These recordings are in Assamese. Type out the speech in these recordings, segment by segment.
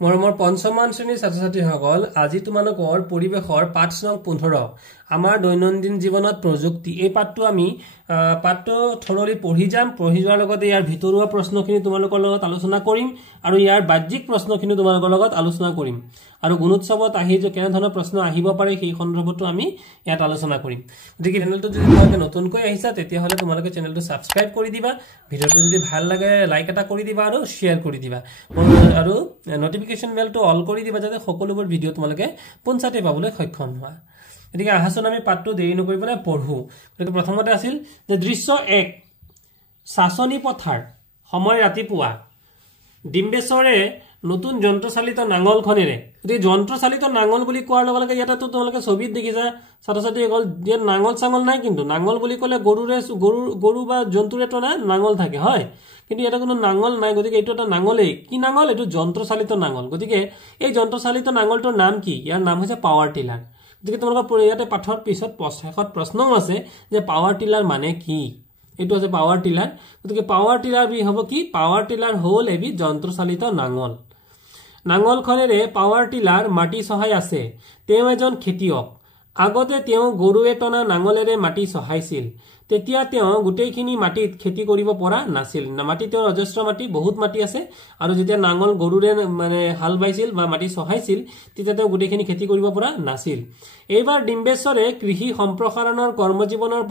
মৰমৰ পঞ্চমমান শ্ৰেণীৰ ছাত্ৰ ছাত্ৰীসকল আজি তোমালোকৰ পৰিৱেশৰ পাঠ নং 15 আমাৰ দৈনন্দিন জীৱনত প্ৰযুক্তি এই পাঠটো আমি পাঠটো থৰলি পঢ়ি যাম পঢ়ি যোৱাৰ লগতে ইয়াৰ ভিতৰুৱা প্ৰশ্নখিনি তোমালোকৰ লগত আলোচনা কৰিম আৰু ইয়াৰ বাহ্যিক প্ৰশ্নখিনি তোমালোকৰ লগত আলোচনা কৰিম আৰু গুণোৎসৱত আহি যে কেনে ধৰণৰ প্ৰশ্ন আহিব পাৰে সেই সন্দৰ্ভতো আমি ইয়াত আলোচনা কৰিম গতিকে চেনেলটো যদি তোমালোকে নতুনকৈ আহিছা তেতিয়া হলে তোমালোকে চেনেলটো সাবস্ক্ৰাইব কৰি দিবা ভিডিওটো যদি ভাল লাগে লাইক এটা কৰি দিবা আৰু শেয়াৰ কৰি দিবা আৰু নোটিফিকেশন বেলটো অল কৰি দিবা যাতে সকলোবোৰ ভিডিও তোমালোকে পোনছাতে পাবলৈ সক্ষম হোৱা গতিকে আহাচোন আমি পাঠটো দেৰি নকৰি পেলাই পঢ়ো গতিকে প্ৰথমতে আছিল যে দৃশ্য 1 শাসনী পথাৰ সময় ৰাতিপুৱা ডিম্বেশ্বৰে নতুন যন্ত্ৰচালিত নাঙলখনেৰে গতিকে যন্ত্ৰচালিত নাঙল বুলি কোৱাৰ লগে লগে ইয়াতে তোমালোকে ছবিত দেখিছা ছাত্ৰ ছাত্ৰীসকল যে নাঙল চাঙল নাই কিন্তু নাঙল বুলি ক'লে গৰু বা জন্তুৰে টনা নাঙল থাকে হয় কিন্তু এটা কোনো নাঙল নাই গতিকে এইটো এটা নাঙলেই কি নাঙল এইটো যন্ত্ৰচালিত নাঙল গতিকে এই যন্ত্ৰচালিত নাঙলটোৰ নাম কি ইয়াৰ নাম হৈছে পাৱাৰ টিলাৰ গতিকে তোমালোকৰ ইয়াতে পাঠৰ পিছত শেষত প্ৰশ্নও আছে যে পাৱাৰ টিলাৰ মানে কি এইটো আছে পাৱাৰ টিলাৰ গতিকে পাৱাৰ টিলাৰ বি হ'ব কি পাৱাৰ টিলাৰ হ'ল এবিধ যন্ত্ৰচালিত নাঙল নাঙলখনেৰে পাৱাৰ টিলাৰ মাটি চহাই আছে তেওঁ এজন খেতিয়ক আগতে তেওঁ গৰুৱে টনা নাঙলেৰে মাটি চহাইছিল তেতিয়া তেওঁ গোটেইখিনি মাটিত খেতি কৰিব পৰা নাছিল মাটি তেওঁৰ অজস্ৰ মাটি বহুত মাটি আছে আৰু যেতিয়া নাঙল গৰুৰে মানে হাল বাইছিল বা মাটি চহাইছিল তেতিয়া তেওঁ গোটেইখিনি খেতি কৰিব পৰা নাছিল এইবাৰ ডিম্বেশ্বৰে কৃষি সম্প্ৰসাৰণৰ কৰ্মজীৱনৰ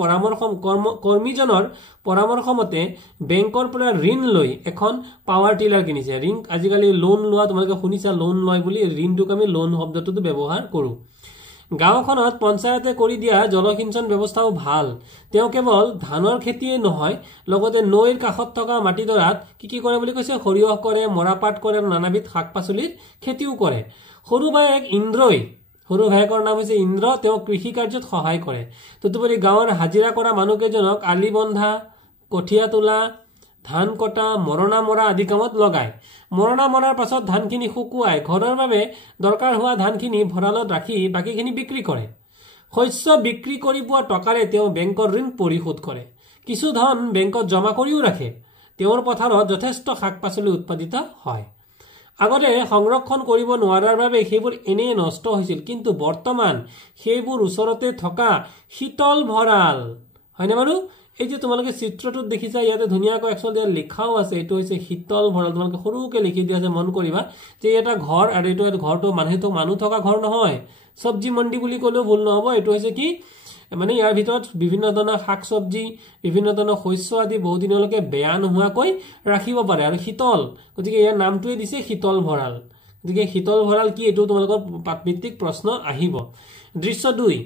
কৰ্মীজনৰ পৰামৰ্শ মতে বেংকৰ পৰা ঋণ লৈ এখন পাৱাৰ টিলাৰ কিনিছে ঋণ আজিকালি লোন লোৱা তোমালোকে শুনিছা লোন লয় বুলি ঋণটোক আমি লোন শব্দটো ব্যৱহাৰ কৰো গাঁওখনত পঞ্চায়তে কৰি দিয়া জলসিঞ্চন ব্যৱস্থাও ভাল তেওঁ কেৱল ধানৰ খেতিয়ে নহয় লগতে নৈৰ কাষত থকা মাটিডৰাত কি কৰে বুলি কৈছে সৰিয়হ কৰে মৰাপাট কৰে নানাবিধ শাক-পাচলিৰ খেতিও কৰে সৰু ভায়েক ইন্দ্ৰই সৰু ভায়েকৰ নাম হৈছে ইন্দ্ৰ তেওঁ কৃষি কাৰ্যত সহায় কৰে তদুপৰি গাঁৱৰ হাজিৰা কৰা মানুহকেজনক আলি বন্ধা কঠিয়া তোলা ধান কটা মৰণা মৰা আদি কামত লগায় মৰণা মৰাৰ পাছত ধানখিনি শুকুৱাই ঘৰৰ বাবে দৰকাৰ হোৱা ধানখিনি ভঁৰালত ৰাখি বাকিখিনি বিক্ৰী কৰে শস্য বিক্ৰী কৰি পোৱা টকাৰে তেওঁ বেংকৰ ঋণ পৰিশোধ কৰে কিছু ধন বেংকত জমা কৰিও ৰাখে তেওঁৰ পথাৰত যথেষ্ট শাক-পাচলি উৎপাদিত হয় আগতে সংৰক্ষণ কৰিব নোৱাৰাৰ বাবে সেইবোৰ এনে নষ্ট হৈছিল কিন্তু বৰ্তমান সেইবোৰ ওচৰতে থকা শীতল ভঁৰাল হয়নে বাৰু এই যে তোমালোকে চিত্ৰটো দেখিছা ইয়াতে ধুনিয়াকৈ একচুৱেলি লিখাও আছে এটো হৈছে শীতল ভঁৰাল তোমালোকে সৰুকে লিখি দিয়া আছে মন কৰিবা যে এটা ঘৰ আৰু এটো ঘৰটো মানুহ থকা ঘৰ নহয় সবজি মন্ডি বুলি ক'লেও ভুল নহব এটো হৈছে কি মানে ইয়াৰ ভিতৰত বিভিন্ন ধৰণৰ শাক সবজি বিভিন্ন ধৰণৰ শস্য আদি বহু দিনলৈকে বেয়া নোহোৱাকৈ ৰাখিব পাৰে আৰু শীতল গতিকে ইয়াৰ নামটোৱে দিছে শীতল ভঁৰাল গতিকে শীতল ভঁৰাল কি এটো তোমালোকৰ পাঠভিত্তিক প্ৰশ্ন আহিব দৃশ্য 2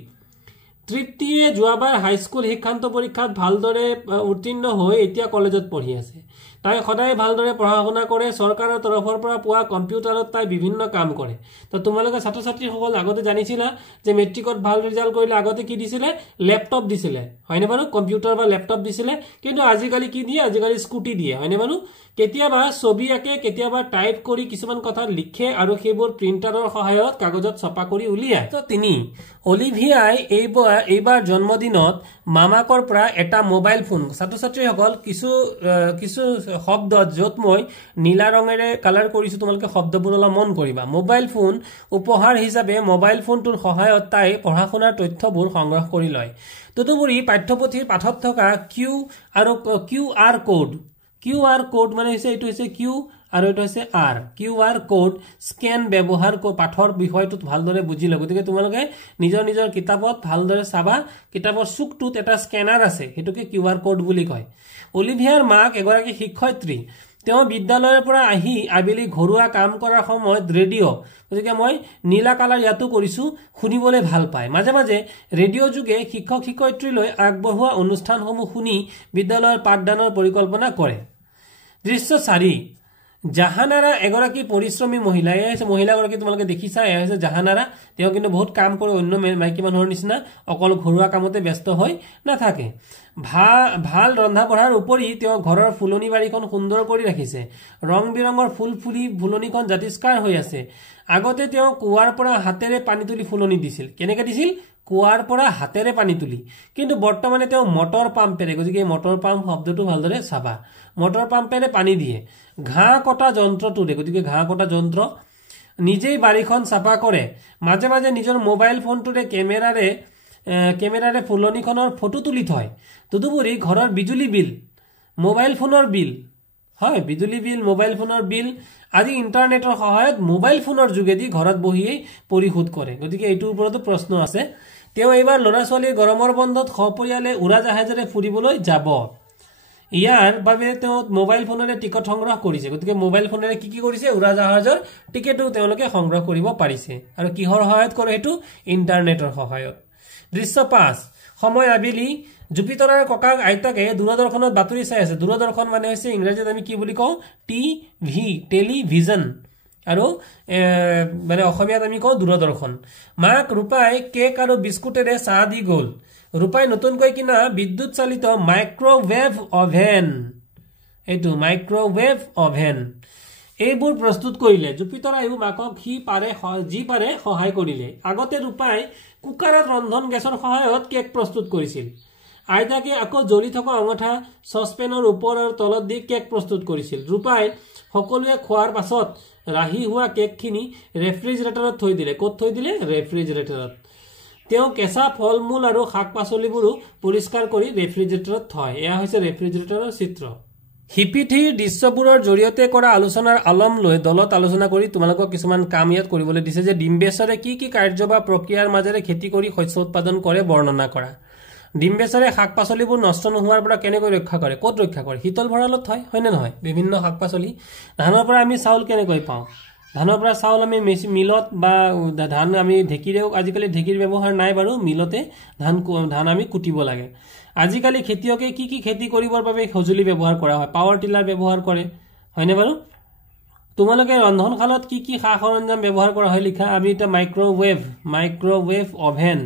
তৃপ্তিয়ে যোৱাবাৰ হাইস্কুল শিক্ষান্ত পৰীক্ষাত ভালদৰে উত্তীৰ্ণ হৈ এতিয়া কলেজত পঢ়ি আছে তাই সদায় ভালদৰে পঢ়া-শুনা কৰে চৰকাৰৰ তৰফৰ পৰা পোৱা কম্পিউটাৰত তাই বিভিন্ন কাম কৰে তো তোমালোকে ছাত্ৰ ছাত্ৰীসকল আগতে জানিছিলা যে মেট্ৰিকত ভাল ৰিজাল্ট কৰিলে আগতে কি দিছিলে ল্যাপটপ দিছিলে হয়নে বাৰু কম্পিউটাৰ বা ল্যাপটপ দিছিলে কিন্তু আজিকালি কি দিয়ে আজিকালি স্কুটি দিয়ে হয়নে বাৰু কেতিয়াবা ছবি আঁকে কেতিয়াবা টাইপ কৰি কিছুমান কথা লিখে আৰু সেইবোৰ প্ৰিন্টাৰৰ সহায়ত কাগজত ছপা কৰি উলিয়ায় তো তিনি অলিভিয়াই এইবাৰ জন্মদিনত মামাকৰ পৰা এটা মোবাইল ফোন ছাত্ৰ ছাত্ৰীসকল কিছু শব্দ যত মই নীলা ৰঙেৰে কালাৰ কৰিছো তোমালোকে শব্দবোৰ অলপ মন কৰিবা মোবাইল ফোন উপহাৰ হিচাপে মোবাইল ফোনটোৰ সহায়ত তাই পঢ়া-শুনাৰ তথ্যবোৰ সংগ্ৰহ কৰি লয় তদুপৰি পাঠ্যপুথিৰ পাঠত থকা QR কোড মানে হৈছে এটো হৈছে কিউ আৰু এটো হৈছে আৰ QR কোড স্ক্যান ব্যৱহাৰ কৰি পাঠৰ বিষয়টো ভালদৰে বুজি লওক গতিকে তোমালোকে নিজৰ কিতাপত ভালদৰে চাবা কিতাপৰ চুকটোত এটা স্ক্যানাৰ আছে হেতুকে QR কোড বুলি কয় অলিভিয়াৰ মাক এগৰাকী শিক্ষয়িত্ৰী তেওঁ বিদ্যালয়ৰ পৰা আহি আবেলি ঘৰুৱা কাম কৰাৰ সময়ত ৰেডিঅ' গতিকে মই নীলা কালাৰ ইয়াতো কৰিছো শুনিবলৈ ভাল পায় মাজে মাজে ৰেডিঅ' যোগে শিক্ষক শিক্ষয়িত্ৰীলৈ আগবঢ়োৱা অনুষ্ঠানসমূহ শুনি বিদ্যালয়ৰ পাঠদানৰ পৰিকল্পনা কৰে দৃশ্য 4 জাহানাৰা এগৰাকী পৰিশ্ৰমী মহিলা এই মহিলাগৰাকী তোমালোকে দেখিছা এই হৈছে জাহানাৰা তেওঁ কিন্তু বহুত কাম কৰে অন্য মাইকী মানুহৰ নিচিনা অকল ঘৰুৱা কামতে ব্যস্ত হৈ নাথাকে ভাল ৰন্ধা বঢ়াৰ উপৰি তেওঁ ঘৰৰ ফুলনি বাৰীখন সুন্দৰ কৰি ৰাখিছে ৰং বিৰঙৰ ফুল ফুলি ফুলনিখন জাতিস্কাৰ হৈ আছে আগতে তেওঁ কুৱাৰ পৰা হাতেৰে পানী তুলি ফুলনি দিছিল কেনেকৈ দিছিল কুৱাৰ পৰা হাতেৰে পানী তুলি কিন্তু বৰ্তমানে তেওঁ মটৰ পাম্পেৰে গতিকে মটৰ পাম্প শব্দটো ভালদৰে চাবা মটৰ পাম্পেৰে পানী দিয়ে ঘাঁহ কটা যন্ত্ৰটোৰে গতিকে ঘাঁহ কটা যন্ত্ৰ নিজেই বাৰীখন চাফা কৰে মাজে মাজে নিজৰ মোবাইল ফোনটোৰে কেমেৰাৰে ফুলনিখনৰ ফটো তুলি থয় তদুপৰি ঘৰৰ বিজুলী বিল মোবাইল ফোনৰ বিল হয় বিজুলী বিল মোবাইল ফোনৰ বিল আদি ইন্টাৰনেটৰ সহায়ত মোবাইল ফোনৰ যোগেদি ঘৰত বহিয়ে পৰিশোধ কৰে গতিকে এইটোৰ ওপৰতো প্ৰশ্ন আছে তেওঁ এইবাৰ ল'ৰা ছোৱালীৰ গৰমৰ বন্ধত সপৰিয়ালে উৰাজাহাজেৰে ফুৰিবলৈ যাব ইয়াৰ বাবে তেওঁ মোবাইল ফোনেৰে টিকট সংগ্ৰহ কৰিছে গতিকে মোবাইল ফোনেৰে কি কৰিছে উৰাজাহাজৰ টিকেটো তেওঁলোকে সংগ্ৰহ কৰিব পাৰিছে আৰু কিহৰ সহায়ত কৰে হেতু ইন্টাৰনেটৰ সহায়ত দৃশ্য 5 সময় আবেলি জুপিতৰাৰ ককাক আইতাকে দূৰদৰ্শনত বাতৰি চাই আছে দূৰদৰ্শন মানে হৈছে ইংৰাজীত আমি কি বুলি কওঁ টিভি টেলিভিজন আৰু মানে অসমীয়াত আমি কওঁ দূৰদৰ্শন মাক ৰূপাই কেক আৰু বিস্কুটেৰে চাহ দি গ'ল ৰূপাই নতুনকৈ কিনা বিদ্যুৎ চালিত মাইক্ৰৱেভ অভেন এইটো মাইক্ৰৱেভ অভেন এইবোৰ প্ৰস্তুত কৰিলে জুপিতৰায়ো মাকক যি পাৰে সহায় কৰিলে আগতে ৰূপাই কুকাৰত ৰন্ধন গেছৰ সহায়ত কেক প্ৰস্তুত কৰিছিল আইতাকে আকৌ জ্বলি থকা অঙঠা সসপেনৰ ওপৰ আৰু তলত দি কেক প্ৰস্তুত কৰিছিল ৰূপাই সকলোৱে খোৱাৰ পাছত ৰাহি হোৱা কেকখিনি ৰেফ্ৰিজাৰেটৰত থৈ দিলে ক'ত থৈ দিলে ৰেফ্ৰিজাৰেটৰত তেওঁ কেঁচা ফলমূল আৰু শাক পাচলিবোৰো পৰিষ্কাৰ কৰি ৰেফ্ৰিজাৰেটৰত থয় এয়া হৈছে ৰেফ্ৰিজাৰেটৰৰ চিত্ৰ হিপিথিৰ দৃশ্যবোৰৰ জৰিয়তে কৰা আলোচনাৰ আলম লৈ দলত আলোচনা কৰি তোমালোকক কিছুমান কাম ইয়াত কৰিবলৈ দিছে যে ডিম্বেশ্বৰে কি কাৰ্য বা প্ৰক্ৰিয়াৰ মাজেৰে খেতি কৰি শস্য উৎপাদন কৰে বৰ্ণনা কৰা ডিম্বেশ্বৰে শাক পাচলিবোৰ নষ্ট নোহোৱাৰ পৰা কেনেকৈ ৰক্ষা কৰে ক'ত ৰক্ষা কৰে শীতল ভঁৰালত থয় হয় নে নহয় বিভিন্ন শাক পাচলি ধানৰ পৰা আমি চাউল কেনেকৈ পাওঁ ধানৰ পৰা চাউল আমি মিলত বা ধান আমি ঢেকিৰেও আজিকালি ঢেকিৰ ব্যৱহাৰ নাই বাৰু মিলতে ধান আমি কুটিব লাগে আজিকালি খেতিয়কে কি খেতি কৰিবৰ বাবে সঁজুলি ব্যৱহাৰ কৰা হয় পাৱাৰ টিলাৰ ব্যৱহাৰ কৰে হয়নে বাৰু তোমালোকে ৰন্ধনশালত কি সা সৰঞ্জাম ব্যৱহাৰ কৰা হয় লিখা আমি এটা মাইক্ৰৱেভ অভেন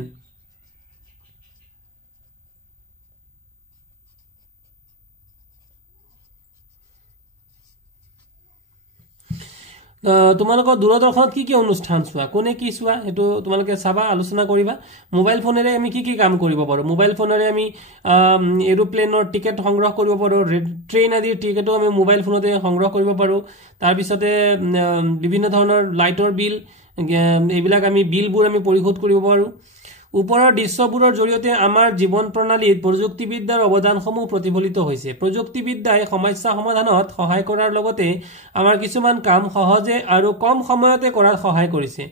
তোমালোকৰ দূৰদৰ্শনত কি অনুষ্ঠান চোৱা কোনে কি চোৱা এটো তোমালোকে চাবা আলোচনা কৰিবা মোবাইল ফোনেৰে আমি কি কাম কৰিব পাৰো মোবাইল ফোনেৰে আমি এৰোপ্লেনৰ টিকেট সংগ্ৰহ কৰিব পাৰো ট্ৰেইন আদিৰ টিকেটো আমি মোবাইল ফোনতে সংগ্ৰহ কৰিব পাৰো তাৰ পিছতে বিভিন্ন ধৰণৰ লাইটৰ বিল এইবিলাক আমি বিলবোৰ আমি পৰিশোধ কৰিব পাৰো ওপৰৰ দৃশ্যবোৰৰ জৰিয়তে আমাৰ জীৱন প্ৰণালীত প্ৰযুক্তিবিদ্যাৰ অৱদানসমূহ প্ৰতিফলিত হৈছে প্ৰযুক্তিবিদ্যাই সমস্যা সমাধানত সহায় কৰাৰ লগতে আমাৰ কিছুমান কাম সহজে আৰু কম সময়তে কৰাত সহায় কৰিছে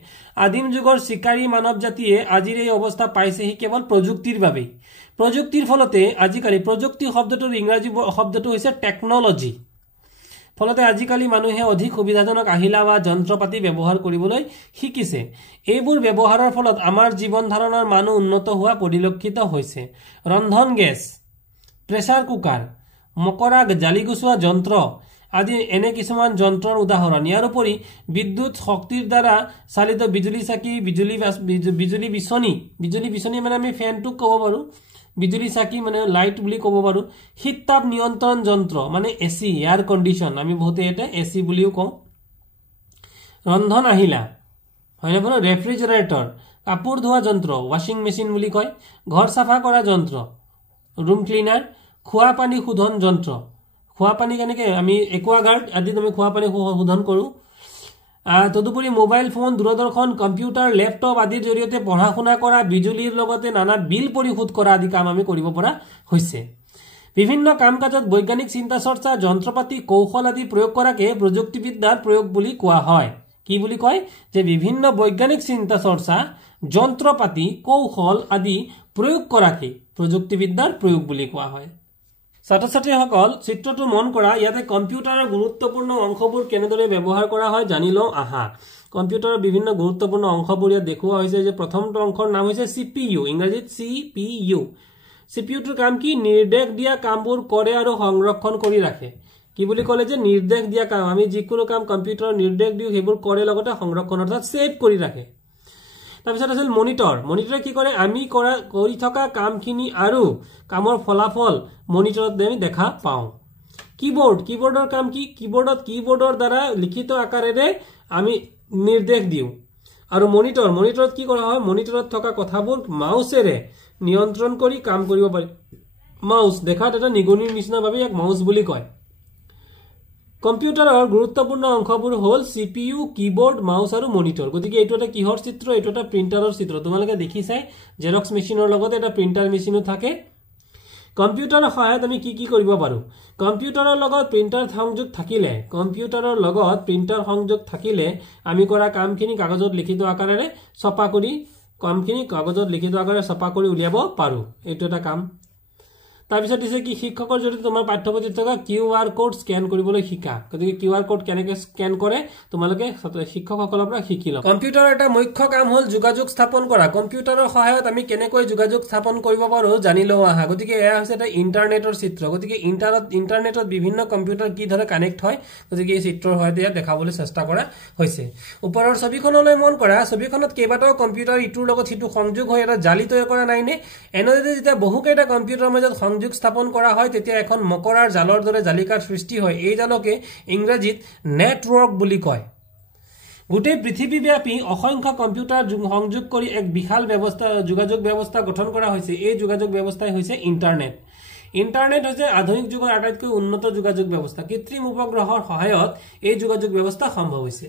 আদিম যুগৰ শিকাৰী মানৱ জাতিয়ে আজিৰ এই অৱস্থা পাইছেহি কেৱল প্ৰযুক্তিৰ বাবে প্ৰযুক্তিৰ ফলতে আজিকালি প্ৰযুক্তি শব্দটোৰ ইংৰাজী শব্দটো হৈছে টেকনলজি ফলতে আজিকালি মানুহে অধিক সুবিধাজনক আহিলা বা যন্ত্ৰপাতি ব্যৱহাৰ কৰিবলৈ শিকিছে এইবোৰ ব্যৱহাৰৰ ফলত আমাৰ জীৱন ধাৰণৰ মান উন্নত হোৱা পৰিলক্ষিত হৈছে ৰন্ধন গেছ প্ৰেছাৰ কুকাৰ মকৰা জালি গুছোৱা যন্ত্ৰ আদি এনে কিছুমান যন্ত্ৰৰ উদাহৰণ ইয়াৰ উপৰি বিদ্যুৎ শক্তিৰ দ্বাৰা চালিত বিজুলী চাকি বিজুলী বিচনী মানে আমি ফেনটো ক'ব পাৰো বিজুলী চাকি মানে লাইট বুলি ক'ব পাৰো শীত তাপ নিয়ন্ত্ৰণ যন্ত্ৰ মানে এসি এয়াৰ কন্ডিশন আমি বহুতে এটা এসি বুলিও কওঁ ৰন্ধন আহিলা হয়নে বাৰু ৰেফ্ৰিজাৰেটৰ কাপোৰ ধোৱা যন্ত্ৰ ওয়াশিং মেচিন বুলি কয় ঘৰ সাফা কৰা যন্ত্ৰ ৰুম ক্লিনাৰ খোৱা পানী শোধন যন্ত্ৰ খোৱা পানী কেনেকৈ আমি একুৱাগাৰ্ড আদি আমি খোৱা পানী শোধন কৰো তদুপৰি মোবাইল ফোন দূৰদৰ্শন কম্পিউটাৰ ল্যাপটপ আদিৰ জৰিয়তে পঢ়া শুনা কৰা বিজুলীৰ লগতে নানা বিল পৰিশোধ কৰা আদি কাম আমি কৰিব পৰা হৈছে বিভিন্ন কাম কাজত বৈজ্ঞানিক চিন্তা চৰ্চা যন্ত্ৰপাতি কৌশল আদি প্ৰয়োগ কৰাকে প্ৰযুক্তিবিদ্যাৰ প্ৰয়োগ বুলি কোৱা হয় কি বুলি কয় যে বিভিন্ন বৈজ্ঞানিক চিন্তা চৰ্চা যন্ত্ৰপাতি কৌশল আদি প্ৰয়োগ কৰাকে প্ৰযুক্তিবিদ্যাৰ প্ৰয়োগ বুলি কোৱা হয় ছাত্ৰ ছাত্ৰীসকল চিত্ৰটো মন কৰা ইয়াতে কম্পিউটাৰৰ গুৰুত্বপূৰ্ণ অংশবোৰ কেনেদৰে ব্যৱহাৰ কৰা হয় জানি লওঁ আহা কম্পিউটাৰৰ বিভিন্ন গুৰুত্বপূৰ্ণ অংশবোৰ ইয়াত দেখুওৱা হৈছে যে প্ৰথমটো অংশৰ নাম হৈছে সিপিইউ ইংৰাজীত সিপিইউটোৰ কাম কি নিৰ্দেশ দিয়া কামবোৰ কৰে আৰু সংৰক্ষণ কৰি ৰাখে কি বুলি ক'লে যে নিৰ্দেশ দিয়া কাম আমি যিকোনো কাম কম্পিউটাৰৰ নিৰ্দেশ দিও সেইবোৰ কৰে লগতে সংৰক্ষণ অৰ্থাৎ সেভ কৰি ৰাখে তাৰপিছত আছিল মনিটৰে কি কৰে আমি কৰি থকা কামখিনি আৰু কামৰ ফলাফল মনিটৰত আমি দেখা পাওঁ কিবোৰ্ডৰ কাম কি কিবোৰ্ডৰ দ্বাৰা লিখিত আকাৰেৰে আমি নিৰ্দেশ দিও আৰু মনিটৰত কি কৰা হয় মনিটৰত থকা কথাবোৰ মাউসেৰে নিয়ন্ত্ৰণ কৰি কাম কৰিব পাৰি মাউস দেখাত এটা নিগনিৰ নিচিনা ভাবে এক মাউস বুলি কয় কম্পিউটাৰৰ গুৰুত্বপূৰ্ণ অংশবোৰ হ'ল CPU, কিবোৰ্ড, মাউস আৰু মনিটৰ। গতিকে এইটো এটা কিহৰ চিত্ৰ? এইটো এটা প্ৰিন্টাৰৰ চিত্ৰ। তোমালোকে দেখিছাই জেৰক্স মেচিনৰ লগত এটা প্ৰিন্টাৰ মেচিনো থাকে। কম্পিউটাৰৰ সহায়ত আমি কি কৰিব পাৰো? কম্পিউটাৰৰ লগত প্ৰিন্টাৰ সংযোগ থাকিলে আমি কৰা কামখিনি কাগজত লিখিত আকাৰেৰে ছপা কৰি উলিয়াব পাৰো। এইটো এটা কাম। তাৰপিছত দিছে কি শিক্ষকৰ যদি তোমাৰ পাঠ্যপুথিত থকা QR কোড স্ক্যান কৰিবলৈ শিকা। গতিকে QR কোড কেনেকৈ স্ক্যান কৰে তোমালোকে শিক্ষকসকলৰ পৰা শিকি লওক। কম্পিউটাৰৰ এটা মুখ্য কাম হ'ল যোগাযোগ স্থাপন কৰা। কম্পিউটাৰৰ সহায়ত আমি কেনেকৈ যোগাযোগ স্থাপন কৰিব পাৰো জানি লও আহা। গতিকে এয়া হৈছে এটা ইন্টাৰনেটৰ চিত্ৰ। গতিকে ইন্টাৰনেটত বিভিন্ন কম্পিউটাৰ কি ধৰে কানেক্ট হয়, গতিকে এই চিত্ৰৰ সহায়তে ইয়াত দেখাবলৈ চেষ্টা কৰা হৈছে। ওপৰৰ ছবিখনলৈ মন কৰা। ছবিখনত কেইবাটাও কম্পিউটাৰ ইটোৰ লগত সিটো সংযোগ হৈ এটা জালি তৈয়াৰ কৰা নাইনে? এনেদৰে যেতিয়া বহুকেইটা কম্পিউটাৰৰ মাজত সংযোগ স্থাপন কৰা হয় তেতিয়া এখন মকৰাৰ জালৰ দৰে জালিকাৰ সৃষ্টি হয়। এই জালকে ইংৰাজীত নেটৱৰ্ক বুলি কয়। গোটেই পৃথিৱীব্যাপী অসংখ্য কম্পিউটাৰ সংযোগ কৰি এক বিশাল যোগাযোগ ব্যৱস্থা গঠন কৰা হৈছে। এই যোগাযোগ ব্যৱস্থাই হৈছে ইন্টাৰনেট। ইন্টাৰনেট হৈছে আধুনিক যুগৰ আটাইতকৈ উন্নত যোগাযোগ ব্যৱস্থা। কৃত্ৰিম উপগ্ৰহৰ সহায়ত এই যোগাযোগ ব্যৱস্থা সম্ভৱ হৈছে।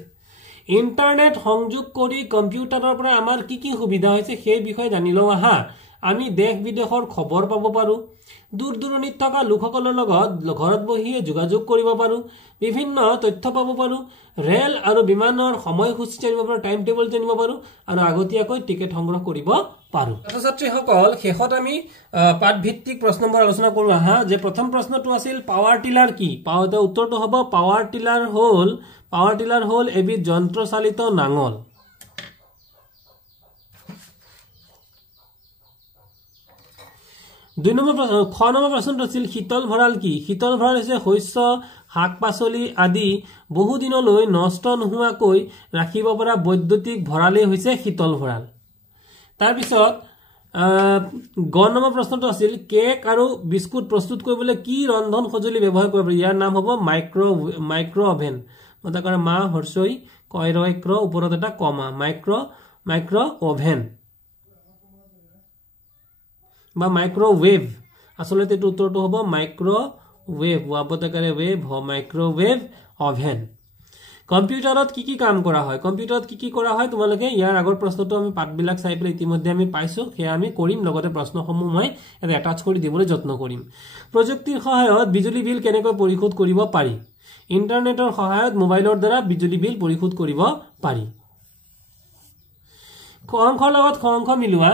ইন্টাৰনেট সংযোগ কৰি কম্পিউটাৰৰ পৰা আমাৰ কি সুবিধা হৈছে সেই বিষয়ে জানি লও আহা। আমি দেশ বিদেশৰ খবৰ পাব পাৰো, দূৰ দূৰণিত থকা লোকসকলৰ লগত ঘৰত বহিয়ে যোগাযোগ কৰিব পাৰো, বিভিন্ন তথ্য পাব পাৰো, ৰেল আৰু বিমানৰ সময়সূচী জানিব পাৰো, টাইম টেবল জানিব পাৰো আৰু আগতীয়াকৈ টিকেট সংগ্ৰহ কৰিব পাৰো। ছাত্ৰ-ছাত্ৰীসকল শেষত আমি পাঠভিত্তিক প্ৰশ্নবোৰ আলোচনা কৰো আহা। যে প্ৰথম প্ৰশ্নটো আছিল পাৱাৰ টিলাৰ কি? উত্তৰটো হ'ব পাৱাৰ টিলাৰ হ'ল এবিধ যন্ত্ৰচালিত নাঙল। খ নম্বৰ প্ৰশ্নটো আছিল শীতল ভঁৰাল কি? শীতল ভঁৰাল হৈছে শস্য, শাক পাচলি আদি বহুদিনলৈ নষ্ট নোহোৱাকৈ ৰাখিব পৰা বৈদ্যুতিক ভঁৰালেই হৈছে শীতল ভঁৰাল। তাৰপিছত গ নম্বৰ প্ৰশ্নটো আছিল কেক আৰু বিস্কুট প্ৰস্তুত কৰিবলৈ কি ৰন্ধন সঁজুলি ব্যৱহাৰ কৰিব পাৰি? ইয়াৰ নাম হ'ব মাইক্ৰ অভেন। মতা কৰে মা হৰ্ষই কয় ক্ৰ ওপৰত এটা কমা মাইক্ৰ অভেন বা মাইক্ৰৱেভ। আচলতে এইটো উত্তৰটো হ'ব মাইক্ৰৱেভ, মাইক্ৰৱেভ অভেন। কম্পিউটাৰত কি কাম কৰা হয়? কম্পিউটাৰত কি কৰা হয় তোমালোকে ইয়াৰ আগৰ প্ৰশ্নটো আমি পাঠবিলাক চাই পেলাই ইতিমধ্যে আমি পাইছো, সেয়া আমি কৰিম। লগতে প্ৰশ্নসমূহ মই এটাচ কৰি দিবলৈ যত্ন কৰিম। প্ৰযুক্তিৰ সহায়ত বিজুলী বিল কেনেকৈ পৰিশোধ কৰিব পাৰি? ইন্টাৰনেটৰ সহায়ত মোবাইলৰ দ্বাৰা বিজুলী বিল পৰিশোধ কৰিব পাৰি। ক অংশৰ লগত খ অংশ মিলোৱা।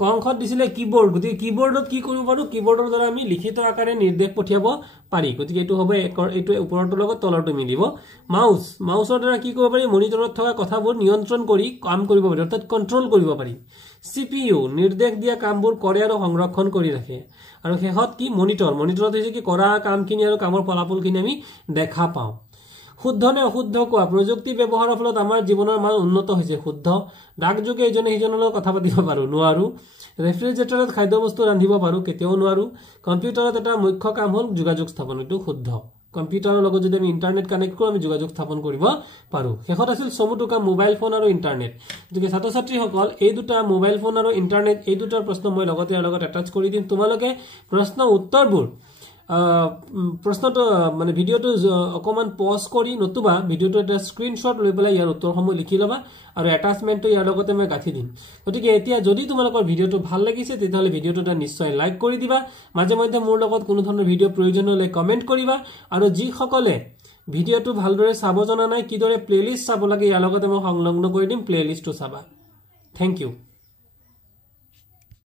ক অংশত দিছিলে কিবোৰ্ড। গতিকে কিবোৰ্ডত কি কৰিব পাৰো? কিবোৰ্ডৰ দ্বাৰা আমি লিখিত আকাৰে নিৰ্দেশ পঠিয়াব পাৰি। গতিকে এইটো হ'ব এইটো ওপৰটোৰ লগত তলৰটো মিলিব। মাউচৰ দ্বাৰা কি কৰিব পাৰি? মনিটৰত থকা কথাবোৰ নিয়ন্ত্ৰণ কৰি কাম কৰিব পাৰি, অৰ্থাৎ কণ্ট্ৰল কৰিব পাৰি। CPU নিৰ্দেশ দিয়া কামবোৰ কৰে আৰু সংৰক্ষণ কৰি ৰাখে। আৰু শেষত কি? মনিটৰত হৈছে কি কৰা কামখিনি আৰু কামৰ ফলাফলখিনি আমি দেখা পাওঁ। শুদ্ধ নে অশুদ্ধ কোৱা? প্ৰযুক্তি ব্যৱহাৰৰ ফলত আমাৰ জীৱনৰ মান উন্নত হৈছে। শুদ্ধ। ডাকযোগে ইজনে সিজনৰ লগত কথা পাতিব পাৰো, নোৱাৰো। ৰেফ্ৰিজাৰেটৰত খাদ্যবস্তু ৰান্ধিব পাৰো, কেতিয়াও নোৱাৰো। কম্পিউটাৰত এটা মুখ্য কাম হ'ল যোগাযোগ স্থাপন, এইটো শুদ্ধ। কম্পিউটাৰৰ লগত যদি আমি ইন্টাৰনেট কানেক্ট কৰো আমি যোগাযোগ স্থাপন কৰিব পাৰো। শেষত আছিল চমুটোকা মোবাইল ফোন আৰু ইন্টাৰনেট। গতিকে ছাত্ৰ ছাত্ৰীসকল এই দুটা মোবাইল ফোন আৰু ইন্টাৰনেট এই দুটাৰ প্ৰশ্ন মই লগতে ইয়াৰ লগত এটাচ কৰি দিম। তোমালোকে প্ৰশ্ন উত্তৰবোৰ প্ৰশ্নটো মানে ভিডিঅ'টো অকমান পজ কৰি নতুবা ভিডিঅ'টো এটা স্ক্ৰীনশ্বট লৈ পেলাই ইয়াৰ উত্তৰসমূহ লিখি ল'বা আৰু এটাচমেণ্টটো ইয়াৰ লগতে মই গাঁঠি দিম। গতিকে এতিয়া যদি তোমালোকৰ ভিডিঅ'টো ভাল লাগিছে তেতিয়াহ'লে ভিডিঅ'টো এটা নিশ্চয় লাইক কৰি দিবা। মাজে মাজে মোৰ লগত কোনো ধৰণৰ ভিডিঅ' প্ৰয়োজন হ'লে কমেণ্ট কৰিবা। আৰু যিসকলে ভিডিঅ'টো ভালদৰে চাব জনা নাই, কিদৰে প্লেলিষ্ট চাব লাগে ইয়াৰ লগতে মই সংলগ্ন কৰি দিম, প্লেলিষ্টটো চাবা। Thank U.